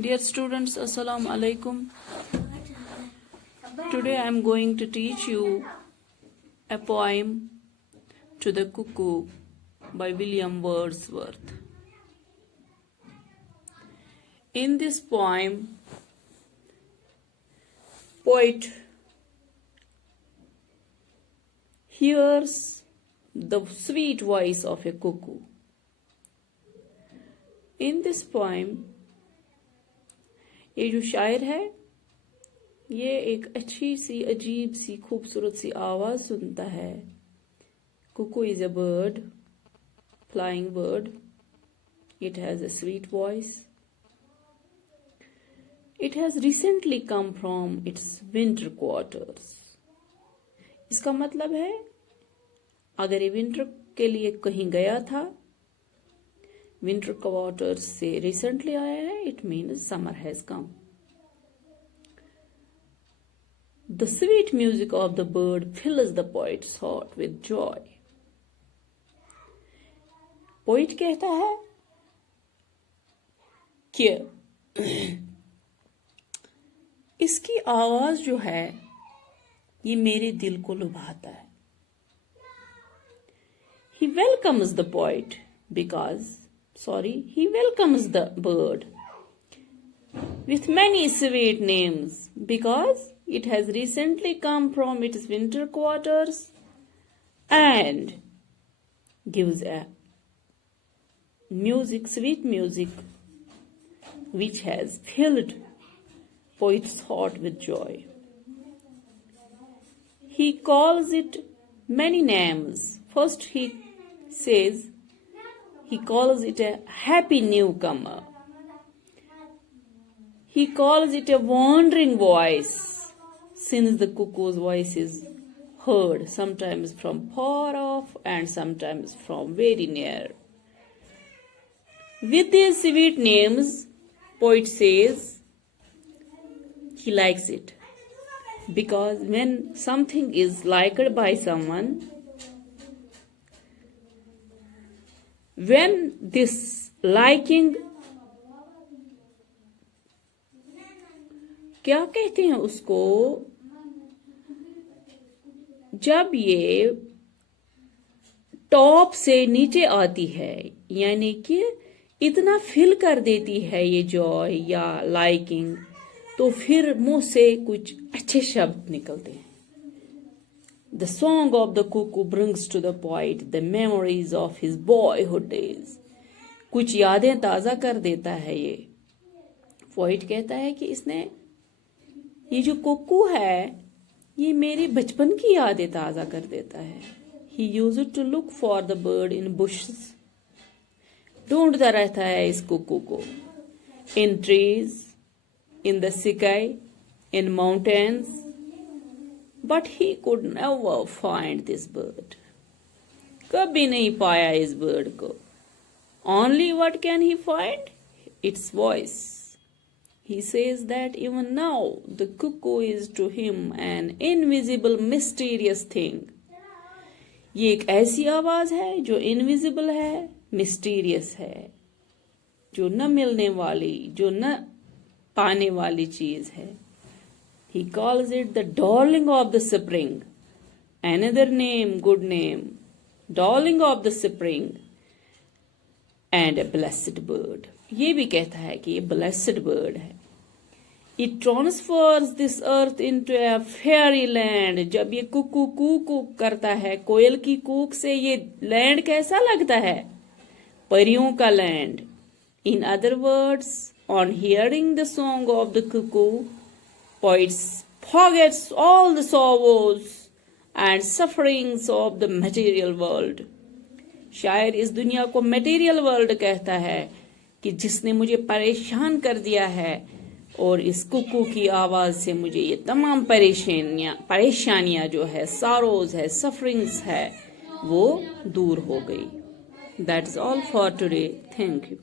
Dear students, Assalamu alaikum. Today I am going to teach you a poem to the Cuckoo by William Wordsworth. In this poem, poet hears the sweet voice of a cuckoo. In this poem, ये जो शायर है ये एक अच्छी सी अजीब सी खूबसूरत सी आवाज सुनता है. Cuckoo is a bird, flying bird. It has a sweet voice. It has recently come from its winter quarters. इसका मतलब है अगर ये विंटर के लिए कहीं गया था, विंटर क्वार्टर्स से रिसेंटली आया है, it means summer has come. The sweet music of the bird फिल्स the poets heart with Joy. Poet कहता है कि इसकी आवाज जो है ये मेरे दिल को लुभाता है. He welcomes the poet he welcomes the bird with many sweet names because it has recently come from its winter quarters and gives a sweet music which has filled poet's heart with joy. He calls it many names. First he calls it a happy newcomer. He calls it a wandering voice, since the cuckoo's voice is heard sometimes from far off and sometimes from very near. With these sweet names, poet says he likes it, because when something is liked by someone, when this liking, क्या कहते हैं उसको, जब ये top से नीचे आती है, यानी कि इतना फिल कर देती है ये जॉय या लाइकिंग, तो फिर मुंह से कुछ अच्छे शब्द निकलते हैं. The song of the cuckoo brings to the poet the memories of his boyhood days. कुछ यादें ताजा कर देता है ये. पोइट कहता है कि इसने ये जो कुक्कू है ये मेरे बचपन की यादें ताजा कर देता है. He used to look for the bird in bushes. ढूंढता रहता है इस कुक्कू को in trees, in the sky, in mountains, but he could never find this bird. कभी नहीं पाया इस बर्ड को. Only what can he find? Its voice. He says that even now the cuckoo is to him an invisible, mysterious thing. ये एक ऐसी आवाज है जो इनविजिबल है, मिस्टीरियस है, जो न मिलने वाली, जो न पाने वाली चीज है. He calls it the darling of the spring. Another name, good name, darling of the spring and a blessed bird. ये भी कहता है कि ये blessed bird है. It transfers this earth into a fairy land. जब ये कुकू कूकू करता है, कोयल की कूक से ये लैंड कैसा लगता है? परियों का land. In other words, on hearing the song of the cuckoo, poet forgets all the sorrows and sufferings of the material world. शायर इस दुनिया को मटेरियल वर्ल्ड कहता है कि जिसने मुझे परेशान कर दिया है, और इस कुकू की आवाज से मुझे ये तमाम परेशानियां जो है, सारोज है, सफरिंग्स है, वो दूर हो गई. That's all for today. Thank you.